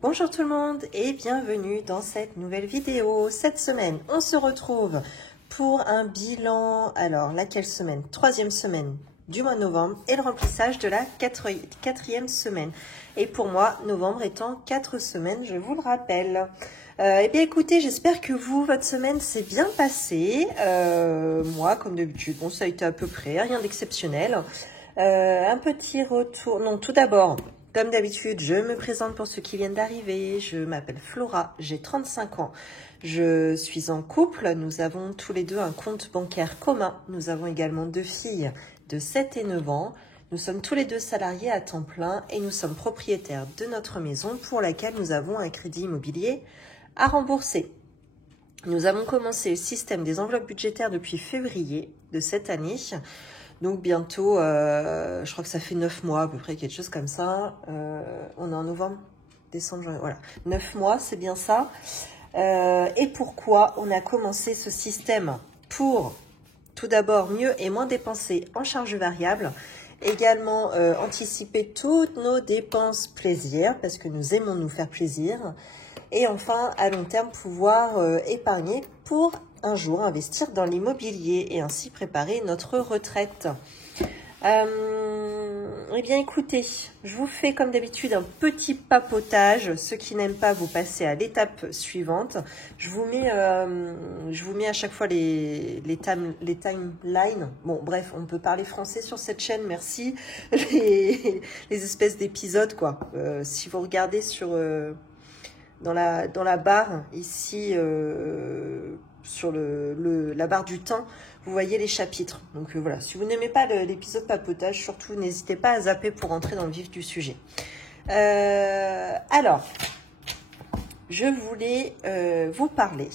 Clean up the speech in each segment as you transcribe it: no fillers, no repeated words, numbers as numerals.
Bonjour tout le monde et bienvenue dans cette nouvelle vidéo. Cette semaine, on se retrouve pour un bilan. Alors, laquelle semaine? Troisième semaine du mois de novembre et le remplissage de la quatrième semaine. Et pour moi, novembre étant 4 semaines, je vous le rappelle. Eh bien, écoutez, j'espère que votre semaine s'est bien passée. Moi, comme d'habitude, bon, ça a été à peu près, rien d'exceptionnel. Un petit retour. Non, tout d'abord, comme d'habitude, je me présente pour ceux qui viennent d'arriver. Je m'appelle Flora, j'ai 35 ans. Je suis en couple. Nous avons tous les deux un compte bancaire commun. Nous avons également 2 filles de 7 et 9 ans. Nous sommes tous les deux salariés à temps plein et nous sommes propriétaires de notre maison pour laquelle nous avons un crédit immobilier à rembourser. Nous avons commencé le système des enveloppes budgétaires depuis février de cette année. Donc bientôt, je crois que ça fait 9 mois à peu près, quelque chose comme ça. On est en novembre, décembre, janvier, voilà. 9 mois, c'est bien ça. Et pourquoi on a commencé ce système? Pour, tout d'abord, mieux et moins dépenser en charges variables. Également, anticiper toutes nos dépenses plaisir, parce que nous aimons nous faire plaisir. Et enfin, à long terme, pouvoir épargner pour un jour investir dans l'immobilier et ainsi préparer notre retraite. Eh bien, écoutez, je vous fais comme d'habitude un petit papotage. Ceux qui n'aiment pas, vous passez à l'étape suivante. Je vous mets à chaque fois les timelines. Bon, bref, on peut parler français sur cette chaîne, merci. Les espèces d'épisodes, quoi. Si vous regardez sur... dans la barre, ici, sur la barre du temps, vous voyez les chapitres. Donc voilà, si vous n'aimez pas l'épisode papotage, surtout n'hésitez pas à zapper pour entrer dans le vif du sujet. Alors, je voulais vous parler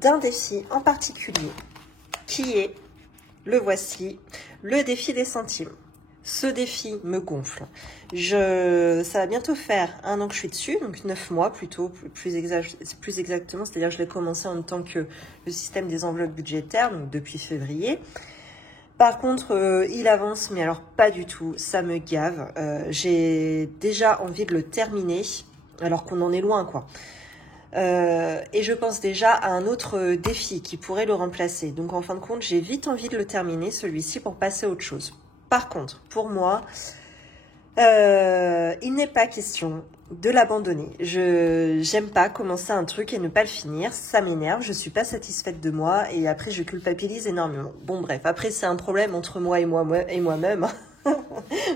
d'un défi en particulier, qui est, le voici, le défi des centimes. Ce défi me gonfle. Ça va bientôt faire 1 an que je suis dessus, donc 9 mois plutôt, plus exactement. C'est-à-dire que je l'ai commencé en tant que le système des enveloppes budgétaires, donc depuis février. Par contre, il avance, mais alors pas du tout. Ça me gave. J'ai déjà envie de le terminer, alors qu'on en est loin, quoi. Et je pense déjà à un autre défi qui pourrait le remplacer. Donc en fin de compte, j'ai vite envie de le terminer, celui-ci, pour passer à autre chose. Par contre, pour moi, il n'est pas question de l'abandonner. J'aime pas commencer un truc et ne pas le finir. Ça m'énerve, je suis pas satisfaite de moi et après je culpabilise énormément. Bon bref, après c'est un problème entre moi et moi-même.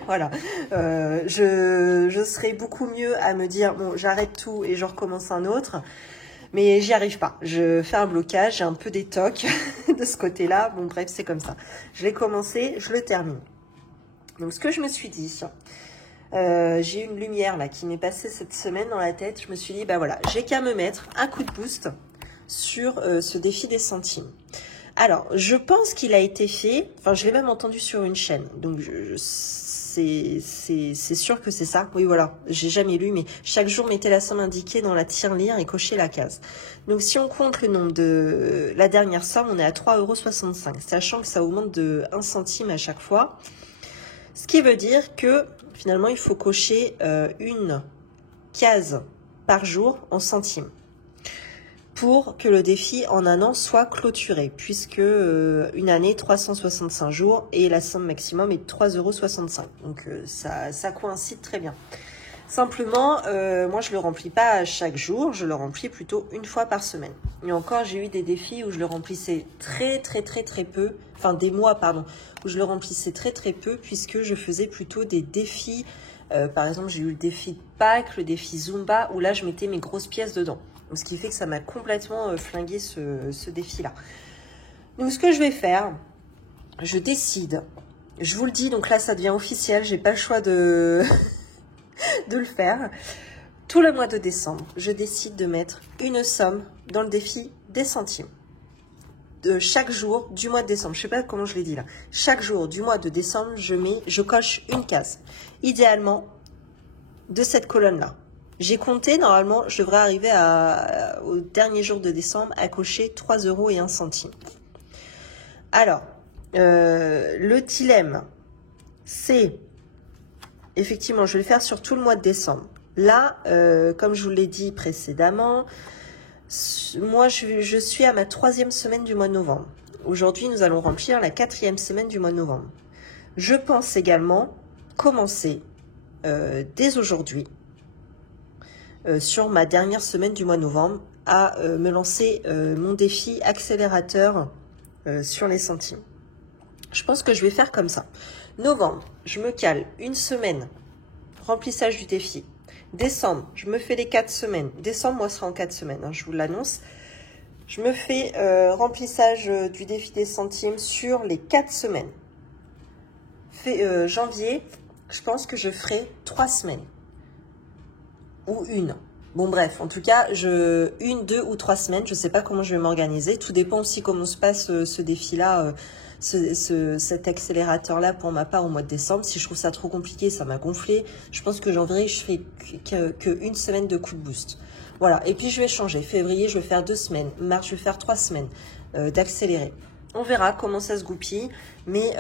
Voilà. Je serais beaucoup mieux à me dire, bon, j'arrête tout et je recommence un autre. Mais j'y arrive pas. Je fais un blocage, j'ai un peu des tocs de ce côté-là. Bon bref, c'est comme ça. Je l'ai commencé, je le termine. Donc, ce que je me suis dit, j'ai une lumière là qui m'est passée cette semaine dans la tête. Je me suis dit, bah voilà, j'ai qu'à me mettre un coup de boost sur ce défi des centimes. Alors, je pense qu'il a été fait, enfin, je l'ai même entendu sur une chaîne. Donc, c'est sûr que c'est ça. Oui, voilà, j'ai jamais lu, mais chaque jour, mettez la somme indiquée dans la tirelire et cochez la case. Donc, si on compte le nombre de la dernière somme, on est à 3,65 €, sachant que ça augmente de 1 centime à chaque fois. Ce qui veut dire que finalement, il faut cocher une case par jour en centimes pour que le défi en 1 an soit clôturé, puisque une année, 365 jours et la somme maximum est de 3,65 €. Donc ça coïncide très bien. Simplement, moi je le remplis pas chaque jour, je le remplis plutôt une fois par semaine. Et encore, j'ai eu des défis où je le remplissais très peu, enfin des mois, pardon, où je le remplissais très peu, puisque je faisais plutôt des défis. Par exemple, j'ai eu le défi de Pâques, le défi Zumba, où là je mettais mes grosses pièces dedans. Donc, ce qui fait que ça m'a complètement flingué ce défi-là. Donc, ce que je vais faire, je décide, je vous le dis, donc là ça devient officiel, j'ai pas le choix de... de le faire. Tout le mois de décembre, je décide de mettre une somme dans le défi des centimes. De chaque jour du mois de décembre, je sais pas comment je l'ai dit là. Chaque jour du mois de décembre, je coche une case. Idéalement, de cette colonne-là. J'ai compté, normalement, je devrais arriver au dernier jour de décembre à cocher 3,01 €. Alors, le dilemme, c'est effectivement, je vais le faire sur tout le mois de décembre. Là, comme je vous l'ai dit précédemment, moi, je suis à ma 3e semaine du mois de novembre. Aujourd'hui, nous allons remplir la 4e semaine du mois de novembre. Je pense également commencer dès aujourd'hui, sur ma dernière semaine du mois de novembre, à me lancer mon défi accélérateur sur les centimes. Je pense que je vais faire comme ça. Novembre, je me cale une semaine, remplissage du défi. Décembre, je me fais les 4 semaines. Décembre, moi, sera en 4 semaines, hein, je vous l'annonce. Je me fais remplissage du défi des centimes sur les 4 semaines. Janvier, je pense que je ferai 3 semaines. Ou une. Bon, bref, en tout cas, une, 2 ou 3 semaines. Je ne sais pas comment je vais m'organiser. Tout dépend aussi comment se passe ce défi-là, cet accélérateur-là pour ma part au mois de décembre. Si je trouve ça trop compliqué, ça m'a gonflé. Je pense que janvier, je ferai qu'une semaine de coup de boost. Voilà, et puis je vais changer. Février, je vais faire 2 semaines. Mars, je vais faire 3 semaines d'accélérer. On verra comment ça se goupille. Mais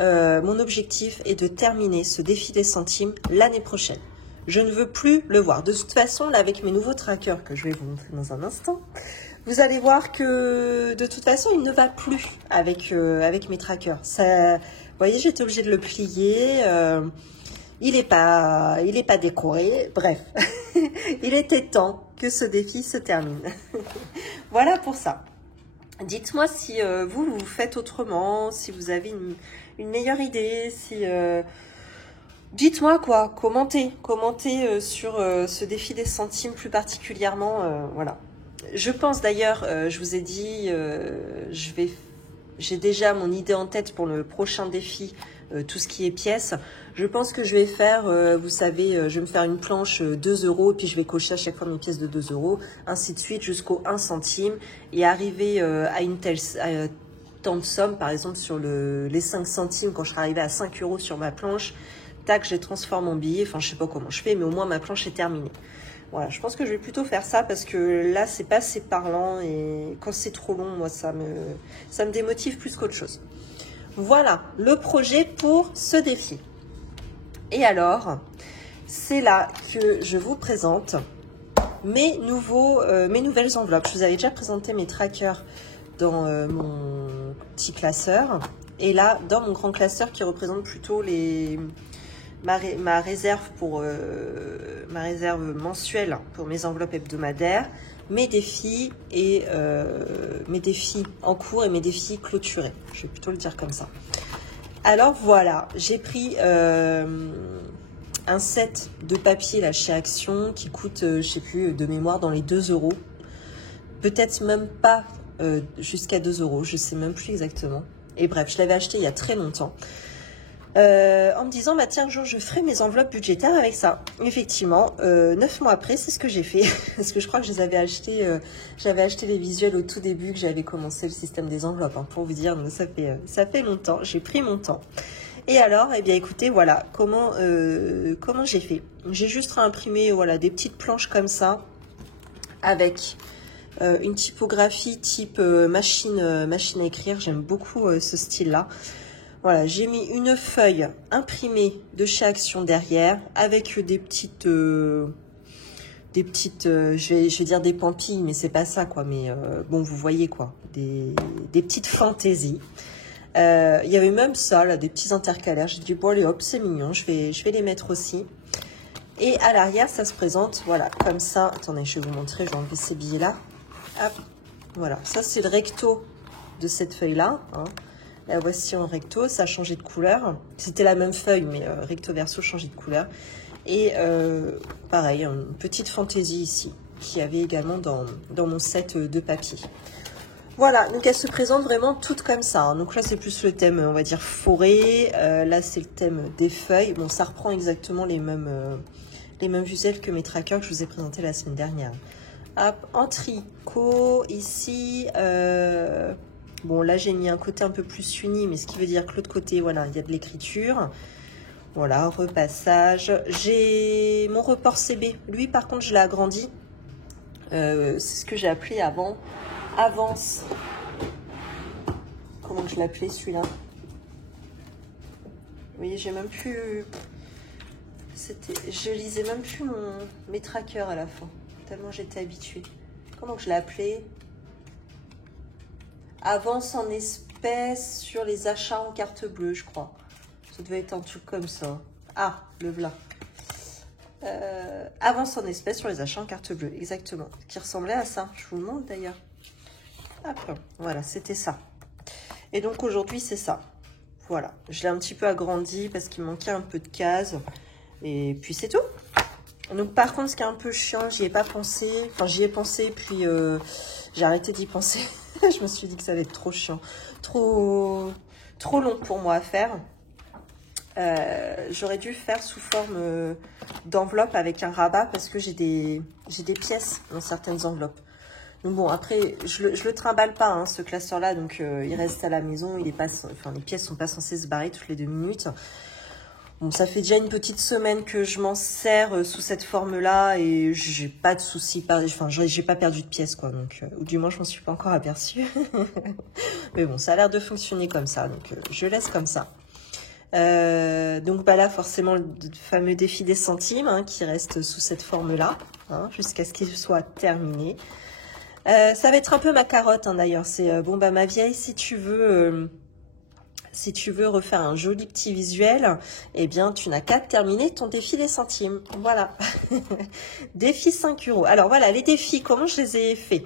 mon objectif est de terminer ce défi des centimes l'année prochaine. Je ne veux plus le voir. De toute façon, là, avec mes nouveaux trackers que je vais vous montrer dans un instant, vous allez voir que de toute façon, il ne va plus avec mes trackers. Ça, vous voyez, j'étais obligée de le plier. Il n'est pas décoré. Bref, il était temps que ce défi se termine. Voilà pour ça. Dites-moi si vous faites autrement, si vous avez une meilleure idée, si... dites-moi quoi, commentez sur ce défi des centimes plus particulièrement, voilà. Je pense d'ailleurs, je vous ai dit, j'ai déjà mon idée en tête pour le prochain défi, tout ce qui est pièces. Je pense que je vais faire, vous savez, je vais me faire une planche 2 € et puis je vais cocher à chaque fois mes pièces de 2 €, ainsi de suite jusqu'au 1 centime et arriver à une telle... tant de somme, par exemple sur les 5 centimes, quand je serai arrivée à 5 € sur ma planche, tac, je les transforme en billets. Enfin, je sais pas comment je fais, mais au moins ma planche est terminée. Voilà, je pense que je vais plutôt faire ça parce que là, c'est pas assez parlant et quand c'est trop long, moi, ça me démotive plus qu'autre chose. Voilà le projet pour ce défi. Et alors, c'est là que je vous présente mes nouvelles enveloppes. Je vous avais déjà présenté mes trackers dans mon petit classeur. Et là, dans mon grand classeur qui représente plutôt ma réserve ma réserve mensuelle pour mes enveloppes hebdomadaires, mes défis et mes défis en cours et mes défis clôturés. Je vais plutôt le dire comme ça. Alors voilà, j'ai pris un set de papier là chez Action qui coûte, je sais plus, de mémoire dans les 2 €. Peut-être même pas jusqu'à 2 €, je sais même plus exactement. Et bref, je l'avais acheté il y a très longtemps. En me disant, bah tiens, je ferai mes enveloppes budgétaires avec ça. Effectivement, 9 mois après, c'est ce que j'ai fait. Parce que je crois que je les avais achetés, j'avais acheté les visuels au tout début, que j'avais commencé le système des enveloppes, hein, pour vous dire. Donc ça fait longtemps, j'ai pris mon temps. Et alors, eh bien écoutez, voilà, comment j'ai fait. J'ai juste réimprimé, voilà, des petites planches comme ça, avec une typographie type machine à écrire. J'aime beaucoup ce style-là. Voilà, j'ai mis une feuille imprimée de chez Action derrière avec des petites, je vais dire des pampilles, mais c'est pas ça quoi. Mais bon, vous voyez quoi, des petites fantaisies. Il y avait même ça, là, des petits intercalaires. J'ai dit bon allez hop, c'est mignon, je vais les mettre aussi. Et à l'arrière, ça se présente, voilà, comme ça. Attendez, je vais vous montrer. Je vais enlever ces billets là. Hop, voilà, ça c'est le recto de cette feuille là. Hein. La voici en recto, ça a changé de couleur. C'était la même feuille, mais recto verso changé de couleur. Et pareil, une petite fantaisie ici, qui avait également dans mon set de papier. Voilà, donc elle se présente vraiment toute comme ça. Hein. Donc là, c'est plus le thème, on va dire, forêt. Là, c'est le thème des feuilles. Bon, ça reprend exactement les mêmes visuels que mes trackers que je vous ai présentés la semaine dernière. Hop, en tricot, ici... Bon, là, j'ai mis un côté un peu plus uni, mais ce qui veut dire que l'autre côté, voilà, il y a de l'écriture. Voilà, repassage. J'ai mon report CB. Lui, par contre, je l'ai agrandi. C'est ce que j'ai appelé avant. Avance. Comment je l'appelais, celui-là? Vous voyez, j'ai même plus... Je lisais même plus mes trackers à la fin, tellement j'étais habituée. Comment que je l'ai appelé? Avance en espèces sur les achats en carte bleue, je crois. Ça devait être un truc comme ça. Ah, le voilà. Avance en espèces sur les achats en carte bleue, exactement. Qui ressemblait à ça. Je vous le montre d'ailleurs. Hop, voilà, c'était ça. Et donc aujourd'hui, c'est ça. Voilà, je l'ai un petit peu agrandi parce qu'il manquait un peu de cases. Et puis c'est tout. Donc par contre, ce qui est un peu chiant, j'y ai pas pensé. Enfin, j'y ai pensé, puis j'ai arrêté d'y penser. Je me suis dit que ça allait être trop chiant. Trop long pour moi à faire. J'aurais dû faire sous forme d'enveloppe avec un rabat parce que j'ai des pièces dans certaines enveloppes. Donc bon, après, je le trimballe pas, hein, ce classeur-là, donc il reste à la maison. Il est pas, enfin, les pièces sont pas censées se barrer toutes les 2 minutes. Bon, ça fait déjà une petite semaine que je m'en sers sous cette forme-là et j'ai pas de soucis, enfin, j'ai pas perdu de pièces, quoi. Donc, ou du moins, je m'en suis pas encore aperçue. Mais bon, ça a l'air de fonctionner comme ça, donc je laisse comme ça. Donc bah là forcément le fameux défi des centimes hein, qui reste sous cette forme-là hein, jusqu'à ce qu'il soit terminé. Ça va être un peu ma carotte hein, d'ailleurs. C'est bon bah ma vieille, si tu veux refaire un joli petit visuel, eh bien tu n'as qu'à terminer ton défi des centimes. Voilà. Défi 5 €. Alors voilà les défis, comment je les ai faits.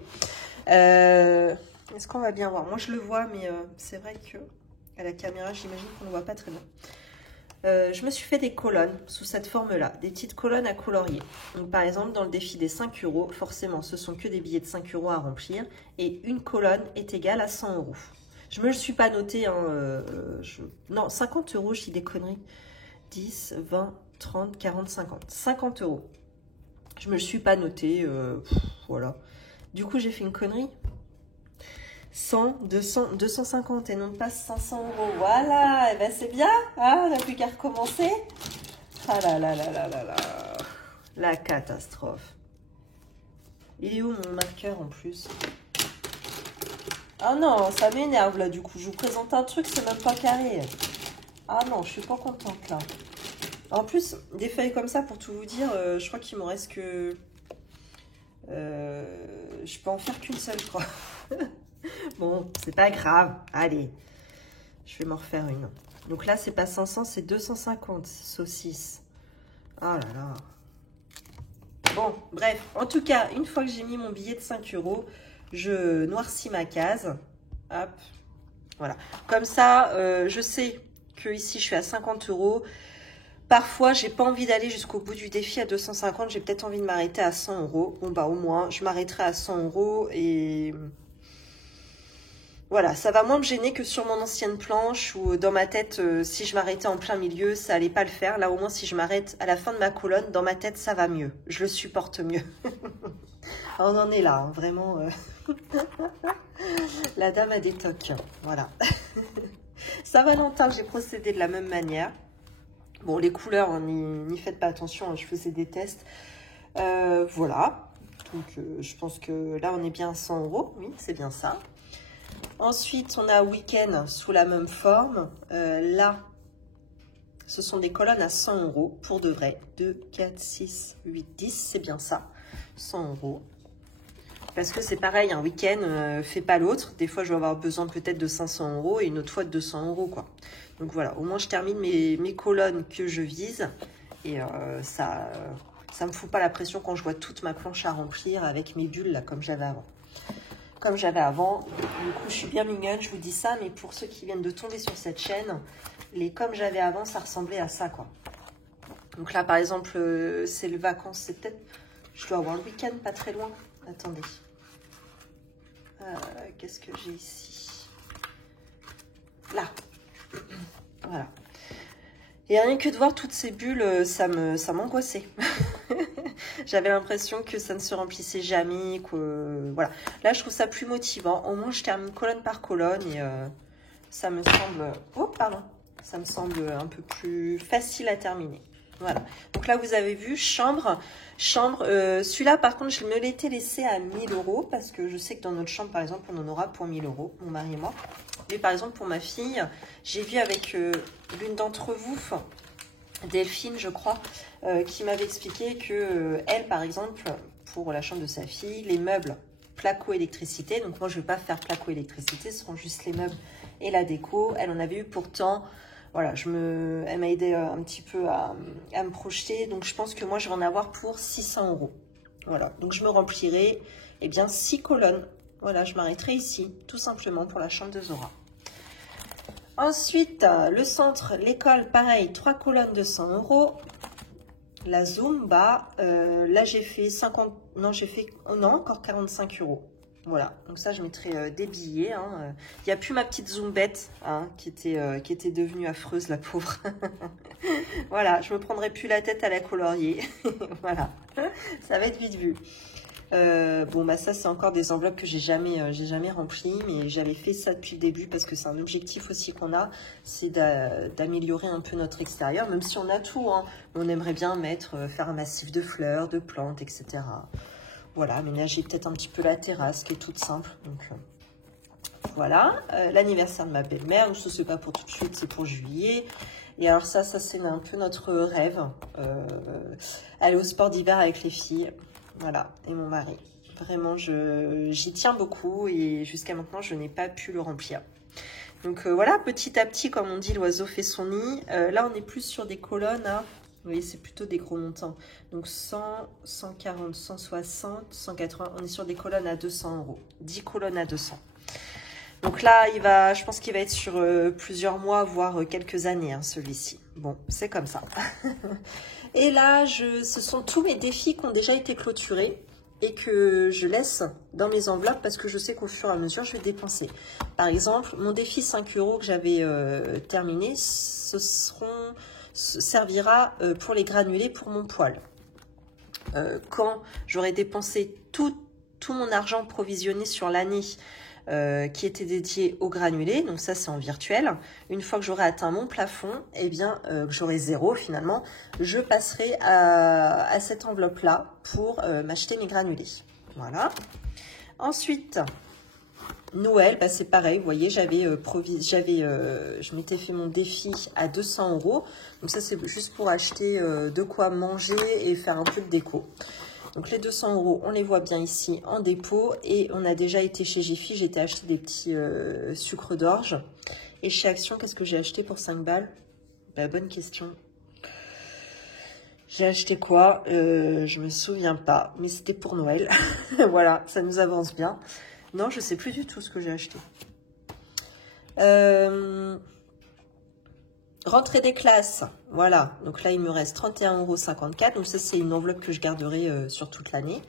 Est-ce qu'on va bien voir? Moi je le vois, mais c'est vrai que à la caméra, j'imagine qu'on ne voit pas très bien. Je me suis fait des colonnes sous cette forme-là, des petites colonnes à colorier. Donc, par exemple, dans le défi des 5 €, forcément, ce sont que des billets de 5 € à remplir et une colonne est égale à 100 €. Je ne me le suis pas noté. Hein, non, 50 €, je dis des conneries. 10, 20, 30, 40, 50. 50 €. Je ne me le suis pas noté. Voilà. Du coup, j'ai fait une connerie. 100, 200, 250 et non pas 500 €. Voilà, et ben c'est bien. Ah, on n'a plus qu'à recommencer. Ah là là là là là là. La catastrophe. Il est où mon marqueur en plus? Ah non, ça m'énerve là du coup. Je vous présente un truc, c'est même pas carré. Ah non, je suis pas contente là. En plus, des feuilles comme ça, pour tout vous dire, je crois qu'il m'en reste que... je peux en faire qu'une seule, je crois. Bon, c'est pas grave. Allez, je vais m'en refaire une. Donc là, c'est pas 500, c'est 250 saucisses. Oh là là. Bon, bref. En tout cas, une fois que j'ai mis mon billet de 5 €, je noircis ma case. Hop. Voilà. Comme ça, je sais que ici, je suis à 50 €. Parfois, j'ai pas envie d'aller jusqu'au bout du défi à 250. J'ai peut-être envie de m'arrêter à 100 €. Bon, bah au moins, je m'arrêterai à 100 € et... Voilà, ça va moins me gêner que sur mon ancienne planche où dans ma tête, si je m'arrêtais en plein milieu, ça allait pas le faire. Là, au moins, si je m'arrête à la fin de ma colonne, dans ma tête, ça va mieux. Je le supporte mieux. On en est là, hein, vraiment. La dame a des tocs. Voilà. Saint-Valentin, j'ai procédé de la même manière. Bon, les couleurs, hein, n'y faites pas attention, hein, je faisais des tests. Voilà. Donc, je pense que là, on est bien à 100 €. Oui, c'est bien ça. Ensuite, on a Week-end sous la même forme. Là, ce sont des colonnes à 100 € pour de vrai. 2, 4, 6, 8, 10, c'est bien ça. 100 €. Parce que c'est pareil, un week-end fait pas l'autre. Des fois, je vais avoir besoin peut-être de 500 € et une autre fois de 200 € quoi. Donc voilà, au moins je termine mes colonnes que je vise. Et ça me fout pas la pression quand je vois toute ma planche à remplir avec mes bulles là, comme j'avais avant. Du coup, je suis bien mignonne, je vous dis ça, mais pour ceux qui viennent de tomber sur cette chaîne, les comme j'avais avant, ça ressemblait à ça, quoi. Donc là, par exemple, c'est le vacances, c'est peut-être... Je dois avoir le week-end pas très loin. Attendez. Qu'est-ce que j'ai ici? Là. Voilà. Et rien que de voir toutes ces bulles, ça m'angoissait. J'avais l'impression que ça ne se remplissait jamais. Voilà. Là, je trouve ça plus motivant. Au moins, je termine colonne par colonne et ça me semble... Oh, pardon. Ça me semble un peu plus facile à terminer. Voilà. Donc là, vous avez vu, chambre. Celui-là, par contre, je me l'étais laissé à 1000 € parce que je sais que dans notre chambre, par exemple, on en aura pour 1000 €, mon mari et moi. Mais par exemple, pour ma fille, j'ai vu avec l'une d'entre vous Delphine, je crois, qui m'avait expliqué que elle, par exemple, pour la chambre de sa fille, les meubles placo-électricité, donc moi je ne vais pas faire placo-électricité, ce seront juste les meubles et la déco. Elle en avait eu pourtant, voilà, elle m'a aidé un petit peu à me projeter, donc je pense que moi je vais en avoir pour 600 €. Voilà, donc je me remplirai, eh bien, 6 colonnes. Voilà, je m'arrêterai ici, tout simplement pour la chambre de Zora. Ensuite, le centre, l'école, pareil, 3 colonnes de 100 €. La Zumba, là j'ai fait 50, non j'ai fait, non encore 45 €. Voilà, donc ça je mettrai des billets. Hein. Il n'y a plus ma petite Zumbette hein, qui était devenue affreuse, la pauvre. Voilà, je me prendrai plus la tête à la colorier. Voilà, ça va être vite vu. Bon bah ça c'est encore des enveloppes que j'ai jamais remplies, mais j'avais fait ça depuis le début parce que c'est un objectif aussi qu'on a, c'est d'améliorer un peu notre extérieur, même si on a tout, hein, on aimerait bien faire un massif de fleurs, de plantes, etc. Voilà, aménager peut-être un petit peu la terrasse qui est toute simple, donc voilà. L'anniversaire de ma belle-mère, ce c'est pas pour tout de suite, c'est pour juillet. Et alors ça c'est un peu notre rêve, aller au sport d'hiver avec les filles. Voilà, et mon mari. Vraiment, j'y tiens beaucoup et jusqu'à maintenant, je n'ai pas pu le remplir. Donc voilà, petit à petit, comme on dit, l'oiseau fait son nid. Là, on est plus sur des colonnes. Hein. Vous voyez, c'est plutôt des gros montants. Donc 100, 140, 160, 180. On est sur des colonnes à 200 €. 10 colonnes à 200. Donc là, je pense qu'il va être sur plusieurs mois, voire quelques années, hein, celui-ci. Bon, c'est comme ça. Et là, ce sont tous mes défis qui ont déjà été clôturés et que je laisse dans mes enveloppes parce que je sais qu'au fur et à mesure, je vais dépenser. Par exemple, mon défi 5 € que j'avais terminé, servira pour les granulés pour mon poêle. Quand j'aurai dépensé tout mon argent provisionné sur l'année, qui était dédié aux granulés, donc ça c'est en virtuel. Une fois que j'aurai atteint mon plafond, eh bien que j'aurai 0 finalement, je passerai à cette enveloppe là pour m'acheter mes granulés. Voilà. Ensuite, Noël, bah, c'est pareil, vous voyez, je m'étais fait mon défi à 200 €, donc ça c'est juste pour acheter de quoi manger et faire un peu de déco. Donc les 200 €, on les voit bien ici en dépôt. Et on a déjà été chez Jiffy, j'ai été acheter des petits sucres d'orge. Et chez Action, qu'est-ce que j'ai acheté pour 5 balles? Bah, bonne question. J'ai acheté quoi? Je me souviens pas, mais c'était pour Noël. Voilà, ça nous avance bien. Non, je sais plus du tout ce que j'ai acheté. Rentrée des classes, voilà, donc là il me reste 31,54 €, donc ça c'est une enveloppe que je garderai sur toute l'année.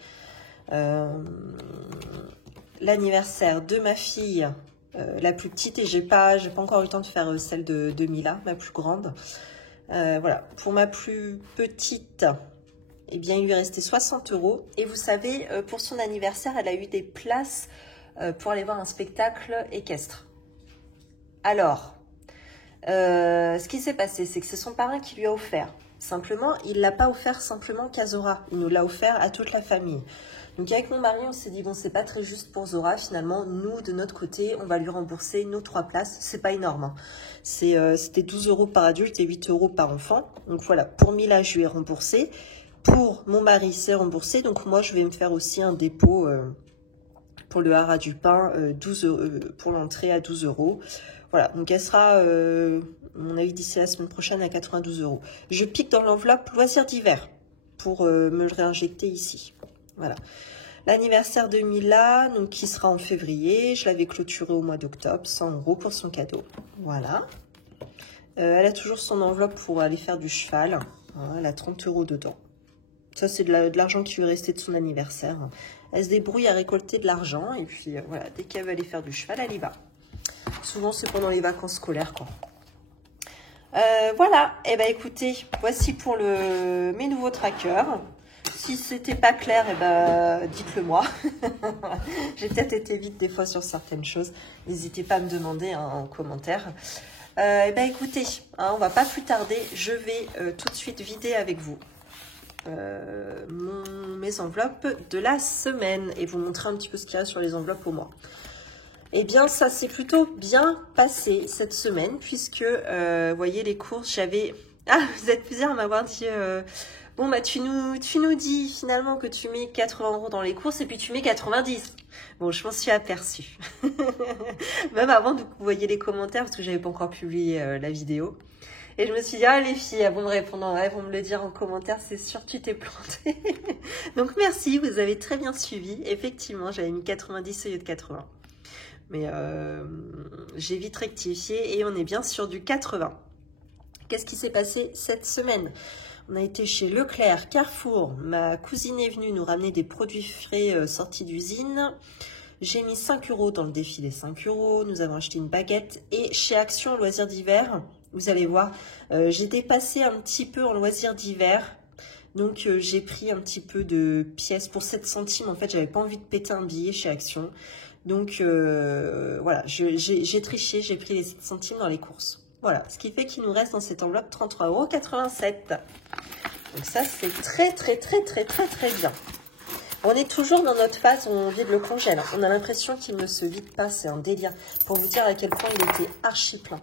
L'anniversaire de ma fille, la plus petite, et j'ai pas encore eu le temps de faire celle de Mila, ma plus grande. Voilà, pour ma plus petite, eh bien il lui restait 60 €, et vous savez, pour son anniversaire, elle a eu des places pour aller voir un spectacle équestre. Alors... ce qui s'est passé, c'est que c'est son parrain qui lui a offert. Simplement, il ne l'a pas offert simplement qu'à Zora. Il nous l'a offert à toute la famille. Donc avec mon mari, on s'est dit, bon, c'est pas très juste pour Zora. Finalement, nous, de notre côté, on va lui rembourser nos 3 places. C'est pas énorme. Hein. C'était 12 € par adulte et 8 € par enfant. Donc voilà, pour Mila, je lui ai remboursé. Pour mon mari, c'est remboursé. Donc moi, je vais me faire aussi un dépôt pour le haras du pain, pour l'entrée à 12 €. Voilà, donc elle sera, mon avis, d'ici la semaine prochaine à 92 €. Je pique dans l'enveloppe loisirs d'hiver pour me le réinjecter ici. Voilà. L'anniversaire de Mila, donc qui sera en février, je l'avais clôturé au mois d'octobre, 100 € pour son cadeau. Voilà. Elle a toujours son enveloppe pour aller faire du cheval. Voilà, elle a 30 € dedans. Ça, c'est de l'argent qui lui est resté de son anniversaire. Elle se débrouille à récolter de l'argent. Et puis, voilà, dès qu'elle veut aller faire du cheval, elle y va. Souvent, c'est pendant les vacances scolaires, quoi. Voilà. Eh ben, écoutez, voici pour mes nouveaux trackers. Si c'était pas clair, eh ben, dites-le moi. J'ai peut-être été vite des fois sur certaines choses. N'hésitez pas à me demander hein, en commentaire. Eh ben, écoutez, hein, on va pas plus tarder. Je vais tout de suite vider avec vous mes enveloppes de la semaine et vous montrer un petit peu ce qu'il y a sur les enveloppes au mois. Eh bien, ça s'est plutôt bien passé cette semaine puisque, vous voyez, les courses, j'avais Ah, vous êtes plusieurs à m'avoir dit... Bon, bah, tu nous dis finalement que tu mets 80 € dans les courses et puis tu mets 90. Bon, je m'en suis aperçue. Même avant que vous voyez les commentaires, parce que j'avais pas encore publié la vidéo. Et je me suis dit, ah, les filles, elles vont me répondre, elles vont me le dire en commentaire, c'est sûr que tu t'es plantée. Donc, merci, vous avez très bien suivi. Effectivement, j'avais mis 90 au lieu de 80. Mais j'ai vite rectifié et on est bien sur du 80. Qu'est-ce qui s'est passé cette semaine? On a été chez Leclerc, Carrefour. Ma cousine est venue nous ramener des produits frais sortis d'usine. J'ai mis 5 € dans le défilé 5 €. Nous avons acheté une baguette. Et chez Action Loisirs d'hiver, vous allez voir, j'ai dépassé un petit peu en loisirs d'hiver. Donc j'ai pris un petit peu de pièces pour 7 centimes. En fait, j'avais pas envie de péter un billet chez Action. Donc voilà, j'ai triché, j'ai pris les 7 centimes dans les courses. Voilà, ce qui fait qu'il nous reste dans cette enveloppe 33,87 €. Donc ça, c'est très bien. On est toujours dans notre phase où on vide le congèle. On a l'impression qu'il ne se vide pas, c'est un délire. Pour vous dire à quel point il était archi plein.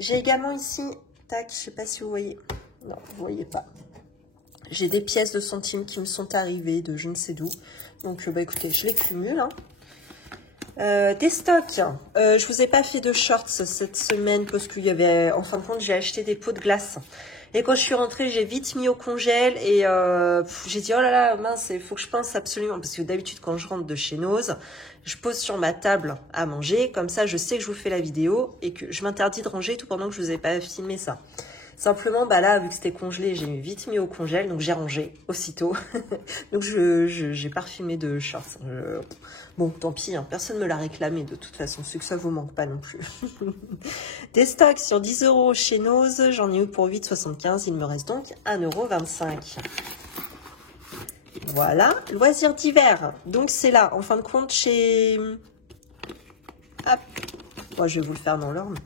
J'ai également ici, tac, je sais pas si vous voyez. Non, vous voyez pas. J'ai des pièces de centimes qui me sont arrivées de je ne sais d'où. Donc, bah écoutez, je les cumule, hein. Des stocks. Je vous ai pas fait de shorts cette semaine parce qu'il y avait, en fin de compte, j'ai acheté des pots de glace. Et quand je suis rentrée, j'ai vite mis au congèle et j'ai dit, oh là là, mince, il faut que je pense absolument. Parce que d'habitude, quand je rentre de chez Noz, je pose sur ma table à manger. Comme ça, je sais que je vous fais la vidéo et que je m'interdis de ranger tout pendant que je vous ai pas filmé ça. Simplement, bah là, vu que c'était congelé, j'ai vite mis au congèle, donc j'ai rangé aussitôt. Donc, j'ai pas refilmé de shorts. Bon, tant pis, hein, personne me l'a réclamé de toute façon, c'est que ça vous manque pas non plus. Des stocks sur 10 € chez Noz, j'en ai eu pour 8,75 €, il me reste donc 1,25 €. Voilà, loisirs d'hiver. Donc, c'est là, en fin de compte, chez... Hop, bon, je vais vous le faire dans l'ordre.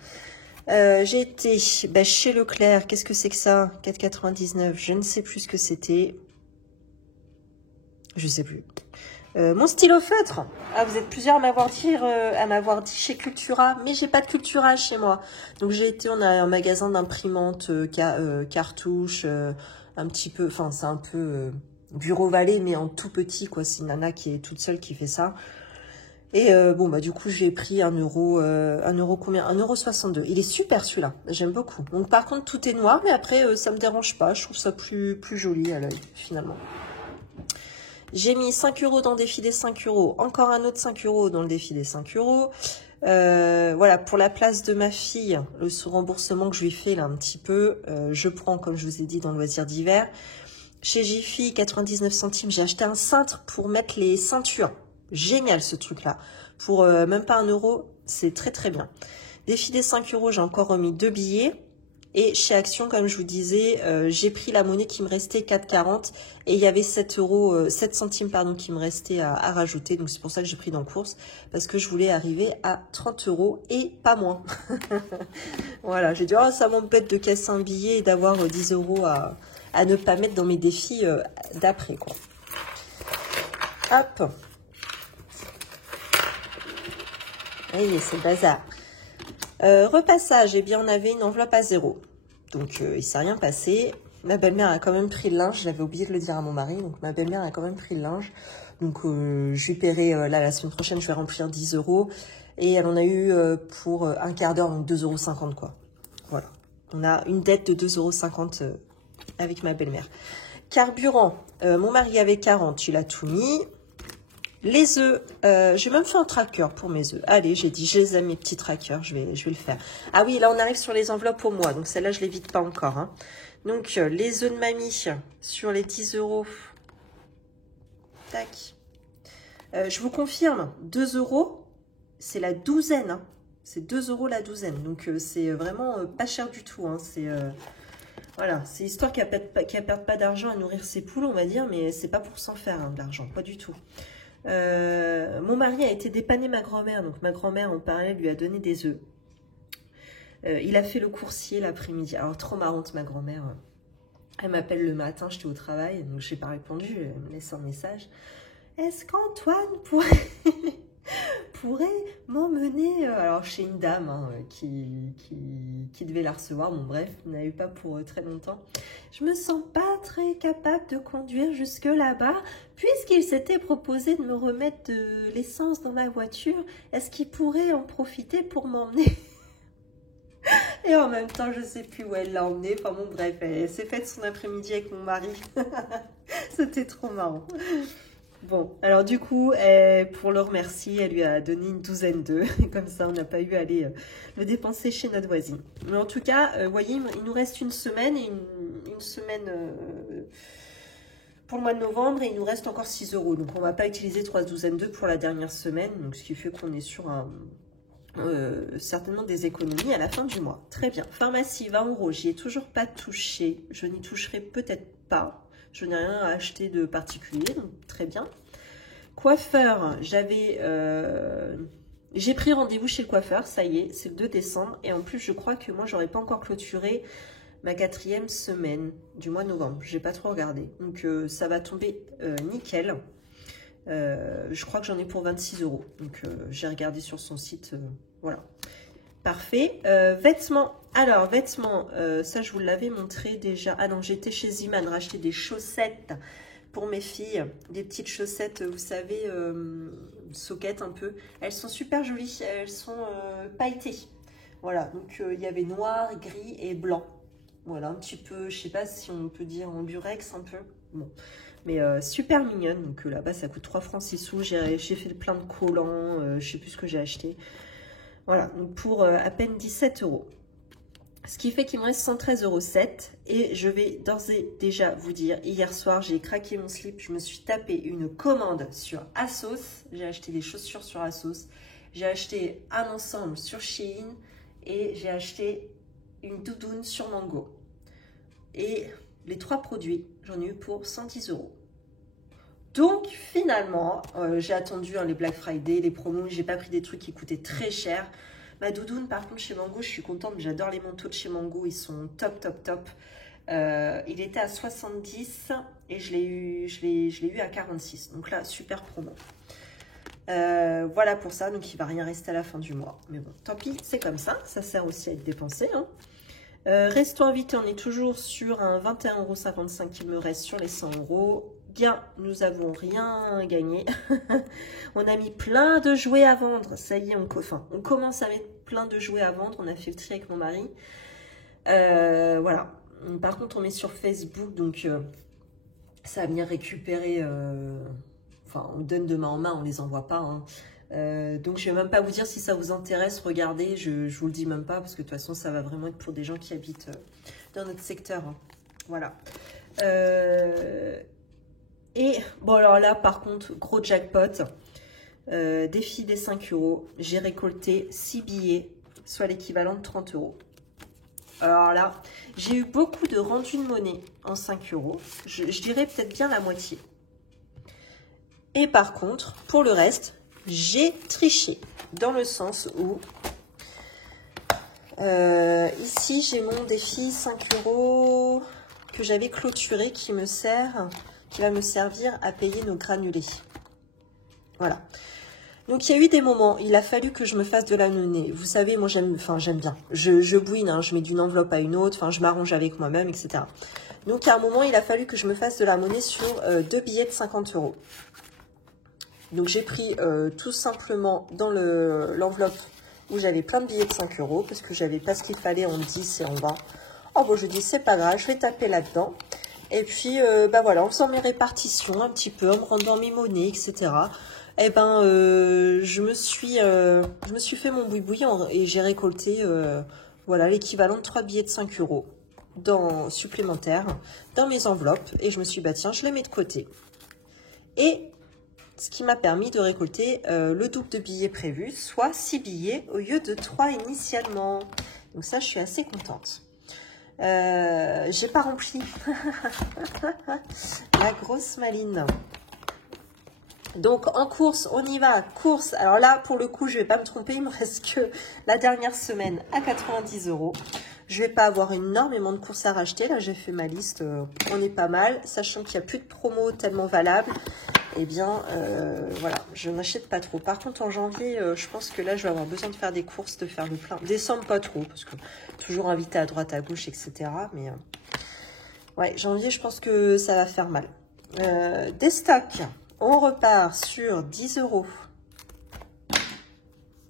J'ai été chez Leclerc. Qu'est-ce que c'est que ça? 4,99. Je ne sais plus ce que c'était. Je sais plus. Mon stylo feutre. Ah, vous êtes plusieurs à m'avoir dit chez Cultura, mais j'ai pas de Cultura chez moi. Donc j'ai été, on a un magasin d'imprimantes, cartouches, un petit peu, enfin c'est un peu Bureau Vallée, mais en tout petit quoi. C'est une nana qui est toute seule qui fait ça. Et bon, bah du coup, j'ai pris 1 €, combien? 1,62 €. Il est super celui-là, j'aime beaucoup. Donc par contre, tout est noir, mais après, ça me dérange pas. Je trouve ça plus joli à l'œil, finalement. J'ai mis 5 € dans le défilé 5 €. Encore un autre 5 € dans le défilé 5 €. Voilà, pour la place de ma fille, le sous-remboursement que je lui fais là un petit peu, je prends, comme je vous ai dit, dans le loisir d'hiver. Chez Jiffy, 99 centimes, j'ai acheté un cintre pour mettre les ceintures. Génial ce truc-là. Pour même pas 1 €, c'est très bien. Défilé 5 €, j'ai encore remis 2 billets. Et chez Action, comme je vous disais, j'ai pris la monnaie qui me restait, 4,40. Et il y avait 7 centimes pardon, qui me restait à rajouter. Donc c'est pour ça que j'ai pris dans course. Parce que je voulais arriver à 30 € et pas moins. Voilà, j'ai dit, oh, ça m'embête de casser un billet et d'avoir 10 € à ne pas mettre dans mes défis d'après, quoi. Hop. Oui, c'est le bazar. Repassage, eh bien, on avait une enveloppe à 0. Donc, il ne s'est rien passé. Ma belle-mère a quand même pris le linge. J'avais oublié de le dire à mon mari. Donc, ma belle-mère a quand même pris le linge. Donc, je lui paierai, là, la semaine prochaine, je vais remplir 10 €. Et elle en a eu pour un quart d'heure, donc 2,50 €, quoi. Voilà. On a une dette de 2,50 € avec ma belle-mère. Carburant, mon mari avait 40, il a tout mis. Les œufs, j'ai même fait un tracker pour mes œufs. Allez, j'ai dit, je les aime, mes petits trackers, je vais le faire. Ah oui, là, on arrive sur les enveloppes pour moi, donc celle-là, je ne les vide pas encore. Hein. Donc, les œufs de mamie sur les 10 €. Tac. Je vous confirme, 2 €, c'est la douzaine. Hein. C'est 2 € la douzaine. Donc, c'est vraiment pas cher du tout. Hein. C'est voilà, c'est histoire qu'elle ne perde pas d'argent à nourrir ses poules, on va dire, mais c'est pas pour s'en faire hein, de l'argent, pas du tout. Mon mari a été dépanner ma grand-mère, donc ma grand-mère en parallèle lui a donné des œufs. Il a fait le coursier l'après-midi. Alors trop marrante ma grand-mère. Elle m'appelle le matin, j'étais au travail, donc j'ai pas répondu, elle me laisse un message. Est-ce qu'Antoine pourrait m'emmener alors chez une dame hein, qui devait la recevoir. Bon bref, on n'a eu pas pour très longtemps. Je me sens pas très capable de conduire jusque là-bas, puisqu'il s'était proposé de me remettre de l'essence dans ma voiture. Est-ce qu'il pourrait en profiter pour m'emmener? Et en même temps, je sais plus où elle l'a emmené. Enfin bon, bref, elle s'est faite son après-midi avec mon mari. C'était trop marrant. Bon, alors du coup, pour le remercier, elle lui a donné une douzaine d'œufs. Comme ça, on n'a pas eu à aller le dépenser chez notre voisine. Mais en tout cas, vous voyez, il nous reste une semaine et une semaine pour le mois de novembre. Et il nous reste encore 6 €. Donc, on ne va pas utiliser 3 douzaines d'œufs pour la dernière semaine. Donc, ce qui fait qu'on est sur certainement des économies à la fin du mois. Très bien. Pharmacie 20 €. J'y ai toujours pas touché. Je n'y toucherai peut-être pas. Je n'ai rien à acheter de particulier, donc très bien. Coiffeur, j'ai pris rendez-vous chez le coiffeur, ça y est, c'est le 2 décembre. Et en plus, je crois que moi, j'aurais pas encore clôturé ma 4e semaine du mois de novembre. Je n'ai pas trop regardé, donc ça va tomber nickel. Je crois que j'en ai pour 26 €. Donc, j'ai regardé sur son site, voilà. Parfait. Vêtements. Alors, vêtements, ça, je vous l'avais montré déjà. Ah non, j'étais chez Ziman racheter des chaussettes pour mes filles. Des petites chaussettes, vous savez, soquettes un peu. Elles sont super jolies. Elles sont pailletées. Voilà, donc il y avait noir, gris et blanc. Voilà, un petit peu, je sais pas si on peut dire en burex un peu. Bon, mais super mignonne. Donc là-bas, ça coûte 3 francs 6 sous. J'ai fait plein de collants. Je sais plus ce que j'ai acheté. Voilà, donc pour à peine 17 €. Ce qui fait qu'il me reste 113,07 € et je vais d'ores et déjà vous dire, hier soir, j'ai craqué mon slip, je me suis tapé une commande sur ASOS, j'ai acheté des chaussures sur ASOS, j'ai acheté un ensemble sur Shein et j'ai acheté une doudoune sur Mango. Et les 3 produits, j'en ai eu pour 110 €. Donc finalement, j'ai attendu les Black Friday, les promos, j'ai pas pris des trucs qui coûtaient très cher. Ma doudoune, par contre, chez Mango, je suis contente, j'adore les manteaux de chez Mango, ils sont top, top, top. Il était à 70 et je l'ai eu à 46. Donc là, super promo. Voilà pour ça, donc il va rien rester à la fin du mois. Mais bon, tant pis, c'est comme ça, ça sert aussi à être dépensé. Hein. Resto invité, on est toujours sur un 21,55 € qu'il me reste sur les 100 €. Bien, nous avons rien gagné. On a mis plein de jouets à vendre. Ça y est, on commence à mettre plein de jouets à vendre. On a fait le tri avec mon mari. Voilà. Par contre, on met sur Facebook, donc ça va venir récupérer. Enfin, on donne de main en main, on les envoie pas. Hein. Donc, je ne vais même pas vous dire si ça vous intéresse. Regardez, je vous le dis même pas parce que de toute façon, ça va vraiment être pour des gens qui habitent dans notre secteur. Hein. Voilà. Et bon, alors là, par contre, gros jackpot. Défi des 5 €. J'ai récolté 6 billets, soit l'équivalent de 30 €. Alors là, j'ai eu beaucoup de rendus de monnaie en 5 €. Je dirais peut-être bien la moitié. Et par contre, pour le reste, j'ai triché. Dans le sens où, ici, j'ai mon défi 5 € que j'avais clôturé qui va me servir à payer nos granulés. Voilà. Donc, il y a eu des moments, il a fallu que je me fasse de la monnaie. Vous savez, moi, j'aime bien. Je bouine, hein, je mets d'une enveloppe à une autre, enfin, je m'arrange avec moi-même, etc. Donc, à un moment, il a fallu que je me fasse de la monnaie sur 2 billets de 50 €. Donc, j'ai pris tout simplement dans l'enveloppe où j'avais plein de billets de 5 € parce que j'avais pas ce qu'il fallait en 10 et en 20. Oh, bon, je dis, c'est pas grave, je vais taper là-dedans. Et puis, bah voilà, en faisant mes répartitions un petit peu, en me rendant mes monnaies, etc. Eh ben, je me suis fait mon boui-boui et j'ai récolté, voilà, l'équivalent de 3 billets de 5 € supplémentaires dans mes enveloppes. Et je me suis dit, bah tiens, je les mets de côté. Et ce qui m'a permis de récolter le double de billets prévus, soit 6 billets au lieu de 3 initialement. Donc ça, je suis assez contente. J'ai pas rempli la grosse maline. Donc en course, on y va, course. Alors là, pour le coup, je vais pas me tromper, il me reste que la dernière semaine à 90 €. Je vais pas avoir énormément de courses à racheter. Là, j'ai fait ma liste, on est pas mal, sachant qu'il n'y a plus de promo tellement valable. eh bien, voilà, je n'achète pas trop. Par contre, en janvier, je pense que là, je vais avoir besoin de faire des courses, de faire le plein. Décembre, pas trop, parce que toujours invité à droite, à gauche, etc. Mais ouais, janvier, je pense que ça va faire mal. Des stocks, on repart sur 10 €.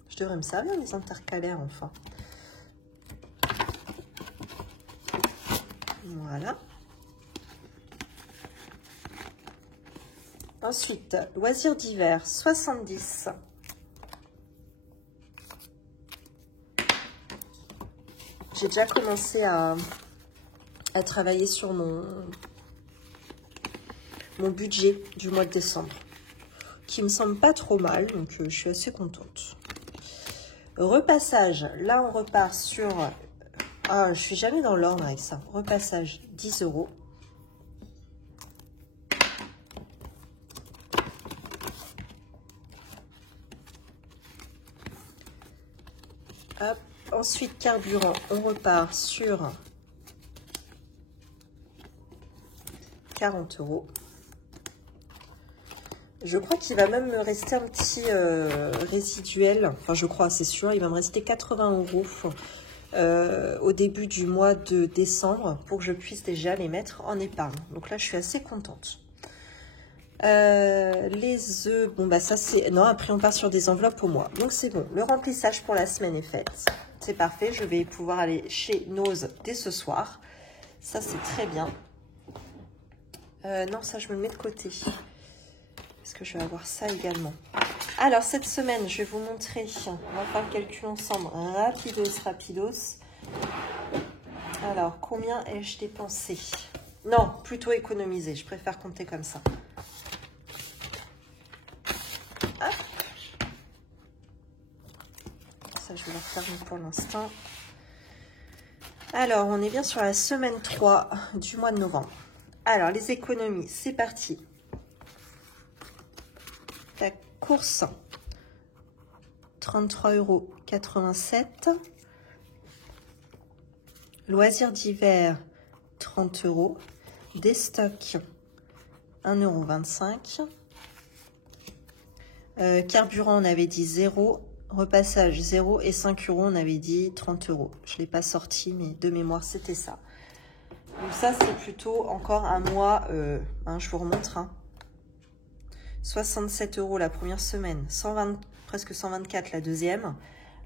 Je devrais me servir des intercalaires, enfin. Voilà. Ensuite, loisirs d'hiver, 70. J'ai déjà commencé à travailler sur mon budget du mois de décembre, qui me semble pas trop mal, donc je suis assez contente. Repassage, là on repart sur... Ah, je suis jamais dans l'ordre avec ça. Repassage, 10 €. Hop. Ensuite, carburant, on repart sur 40 €. Je crois qu'il va même me rester un petit résiduel. Enfin, je crois, c'est sûr. Il va me rester 80 € au début du mois de décembre pour que je puisse déjà les mettre en épargne. Donc là, je suis assez contente. Les œufs, bon, bah ça c'est... Non, après on part sur des enveloppes au mois. Donc c'est bon. Le remplissage pour la semaine est fait. C'est parfait. Je vais pouvoir aller chez Nose dès ce soir. Ça, c'est très bien. Non, ça, je me le mets de côté. Parce que je vais avoir ça également. Alors, cette semaine, je vais vous montrer. On va faire le calcul ensemble. Rapidos. Alors, combien ai-je dépensé? Non, plutôt économisé. Je préfère compter comme ça. Hop. Ça, je vais le refermer pour l'instant. Alors, on est bien sur la semaine 3 du mois de novembre. Alors, les économies, c'est parti. La course, 33,87 €. Loisirs d'hiver, 30 €. Des stocks, 1,25 €. Carburant, on avait dit 0. Repassage, 0. Et 5 €, on avait dit 30 €. Je ne l'ai pas sorti, mais de mémoire, c'était ça. Donc ça, c'est plutôt encore un mois, je vous remontre. 67 € la première semaine, 120, presque 124 la deuxième.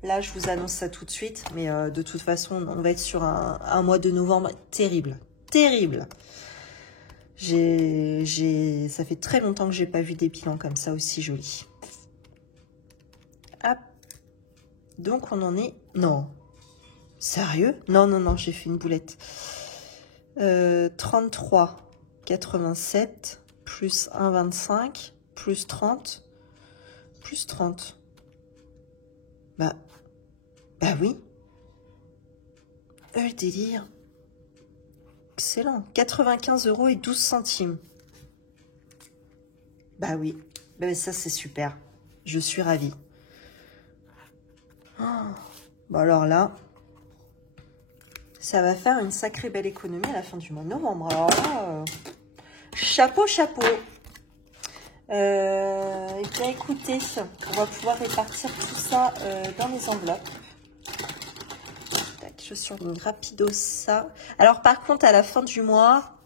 Là, je vous annonce ça tout de suite, mais de toute façon, on va être sur un mois de novembre terrible. Terrible. Ça fait très longtemps que j'ai pas vu des bilans comme ça aussi jolis. Hop. Donc, on en est... Non. Sérieux? Non, j'ai fait une boulette. 33,87 plus 1,25 plus 30 plus 30. Bah oui. Le délire. Excellent. 95 € et 12 centimes. Bah oui. Bah ça, c'est super. Je suis ravie. Oh. Bon, alors là, ça va faire une sacrée belle économie à la fin du mois de novembre. Alors là, chapeau. Et bien écoutez, on va pouvoir répartir tout ça dans les enveloppes. Tac, je surligne rapido ça. Alors par contre, à la fin du mois,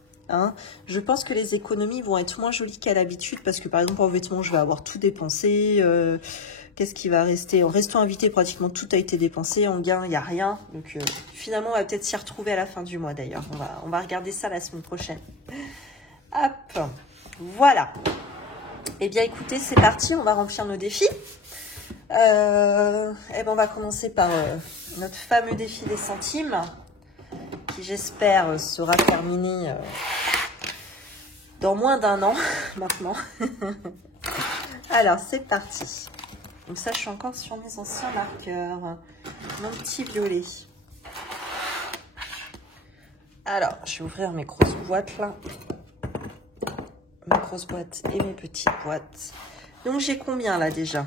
je pense que les économies vont être moins jolies qu'à l'habitude parce que par exemple en vêtements, je vais avoir tout dépensé. Qu'est-ce qui va rester? En restant invité, pratiquement tout a été dépensé. En gain, il n'y a rien. Donc finalement, on va peut-être s'y retrouver à la fin du mois d'ailleurs. On va regarder ça la semaine prochaine. Hop, voilà. Eh bien, écoutez, c'est parti, on va remplir nos défis. On va commencer par notre fameux défi des centimes, qui j'espère sera terminé dans moins d'1 an maintenant. Alors, c'est parti. Donc ça, je suis encore sur mes anciens marqueurs. Mon petit violet. Alors, je vais ouvrir mes grosses boîtes là. Mes grosses boîtes et mes petites boîtes. Donc j'ai combien là déjà?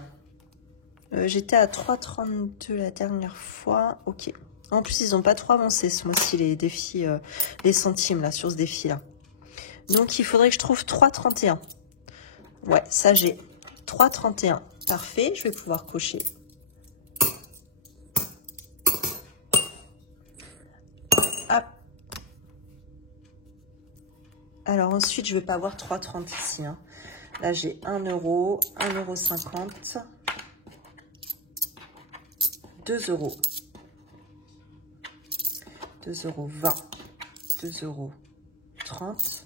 J'étais à 3,32 la dernière fois. Ok. En plus ils n'ont pas trop avancé ce mois-ci les défis, les centimes là sur ce défi là. Donc il faudrait que je trouve 3,31. Ouais, ça j'ai 3,31. Parfait, je vais pouvoir cocher. Hop. Alors ensuite, je ne vais pas avoir 3,30 ici. Hein. Là, j'ai 1 euro, 1,50 €, 2 euros, 2,20 €, 2,30 €,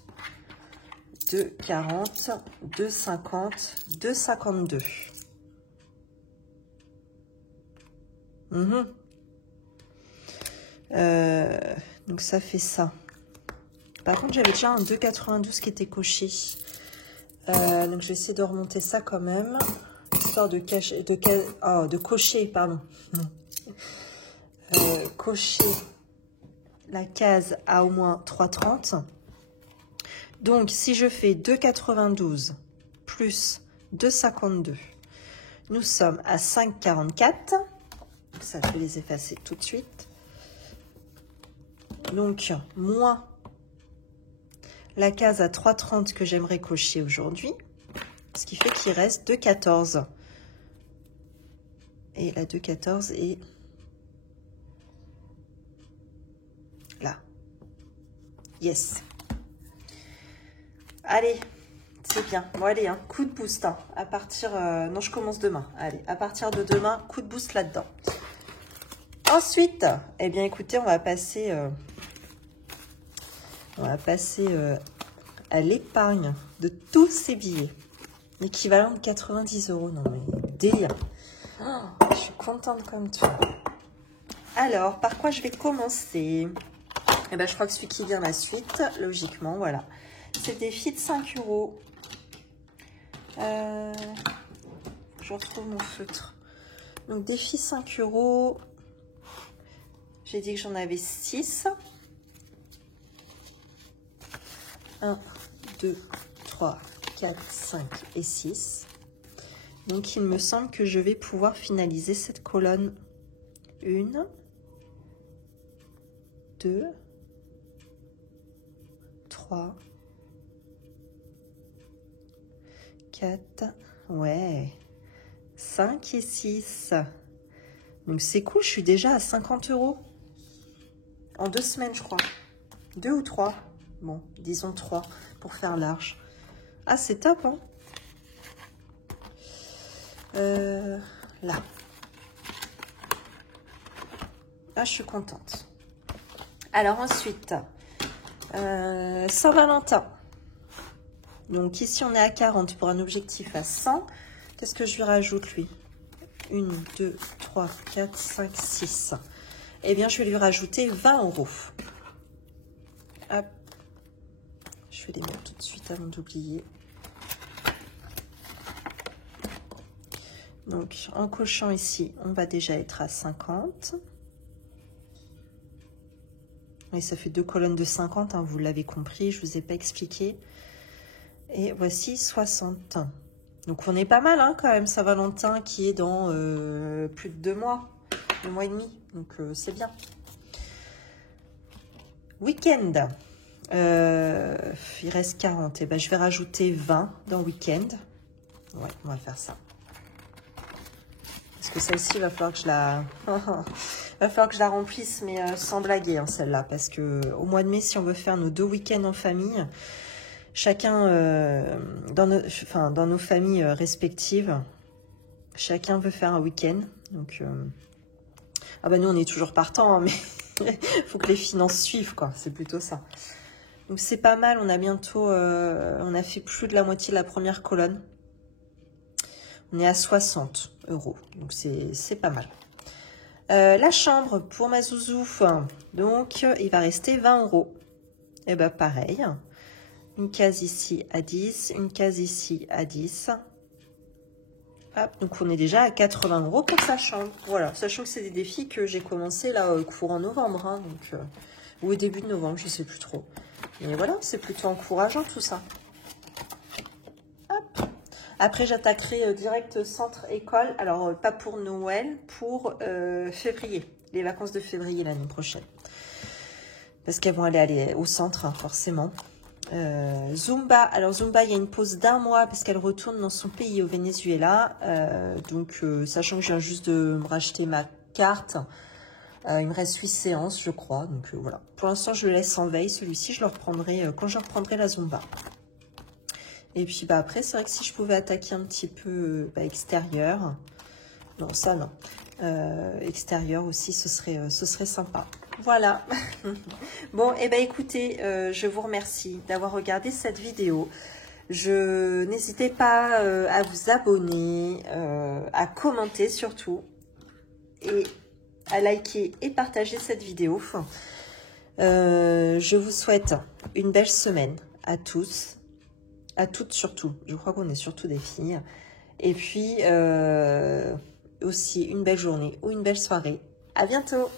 2,40, 2,50, 2,52. Donc ça fait ça. Par contre, j'avais déjà un 2,92 qui était coché. Donc je vais essayer de remonter ça quand même, histoire de cacher, de cocher, pardon. Cocher la case à au moins 3,30. Donc si je fais 2,92 plus 2,52, nous sommes à 5,44. Ça, je vais les effacer tout de suite. Donc moins la case à 3,30 que j'aimerais cocher aujourd'hui, ce qui fait qu'il reste 2,14. Et la 2,14 est là. Yes. Allez, c'est bien. Bon, allez, hein, coup de boost. Hein. À partir... non, je commence demain. Allez, à partir de demain, coup de boost là-dedans. Ensuite, eh bien, écoutez, on va passer à l'épargne de tous ces billets. L'équivalent de 90 €. Non, mais délire. Oh, je suis contente comme tout. Alors, par quoi je vais commencer? Eh ben, je crois que celui qui vient la suite, logiquement, voilà. C'est le défi de 5 €. Je retrouve mon feutre. Donc, défi 5 €. J'ai dit que j'en avais 6. 1, 2, 3, 4, 5 et 6. Donc, il me semble que je vais pouvoir finaliser cette colonne. 1, 2, 3, 4, ouais, 5 et 6. Donc, c'est cool, je suis déjà à 50 € en 2 semaines, je crois. 2 ou 3. Bon, disons 3 pour faire large. Ah, c'est top, hein? Là. Ah, je suis contente. Alors ensuite, Saint-Valentin. Donc ici, on est à 40 pour un objectif à 100. Qu'est-ce que je lui rajoute, lui? 1, 2, 3, 4, 5, 6. Eh bien, je vais lui rajouter 20 €. Hop. Je vais les mettre tout de suite avant d'oublier. Donc, en cochant ici, on va déjà être à 50. Et ça fait 2 colonnes de 50, hein, vous l'avez compris, je ne vous ai pas expliqué. Et voici 60. Donc, on est pas mal, hein, quand même, Saint-Valentin, qui est dans plus de 2 mois, 2 mois et demi. Donc, c'est bien. Week-end. Il reste 40. Et ben, je vais rajouter 20 dans week-end. Ouais, on va faire ça. Parce que celle-ci, il va falloir que je la... va falloir que je la remplisse, mais sans blaguer, hein, celle-là. Parce que au mois de mai, si on veut faire nos 2 week-ends en famille, chacun, dans nos familles respectives, chacun veut faire un week-end. Donc, ah bah nous, on est toujours partant, hein, mais il faut que les finances suivent, quoi. C'est plutôt ça. Donc, c'est pas mal. On a bientôt... on a fait plus de la moitié de la première colonne. On est à 60 €. Donc, c'est pas mal. La chambre pour ma zouzou, donc il va rester 20 €. Et ben pareil, une case ici à 10, une case ici à 10. Hop, donc on est déjà à 80 € pour sa chambre. Voilà, sachant que c'est des défis que j'ai commencé là courant novembre, hein, donc, ou au début de novembre, je sais plus trop. Mais voilà, c'est plutôt encourageant tout ça. Hop. Après, j'attaquerai direct centre école. Alors, pas pour Noël, pour février. Les vacances de février l'année prochaine. Parce qu'elles vont aller au centre, hein, forcément. Zumba, alors Zumba, il y a une pause d'1 mois parce qu'elle retourne dans son pays au Venezuela. Sachant que je viens juste de me racheter ma carte, il me reste 8 séances, je crois. Donc voilà. Pour l'instant, je le laisse en veille. Celui-ci, je le reprendrai quand je reprendrai la Zumba. Et puis après, c'est vrai que si je pouvais attaquer un petit peu extérieur. Non, ça non. Extérieur aussi, ce serait sympa. Voilà. Bon, et écoutez, je vous remercie d'avoir regardé cette vidéo. N'hésitez pas à vous abonner, à commenter surtout, et à liker et partager cette vidéo. Je vous souhaite une belle semaine à tous, à toutes surtout. Je crois qu'on est surtout des filles. Et puis, aussi une belle journée ou une belle soirée. À bientôt!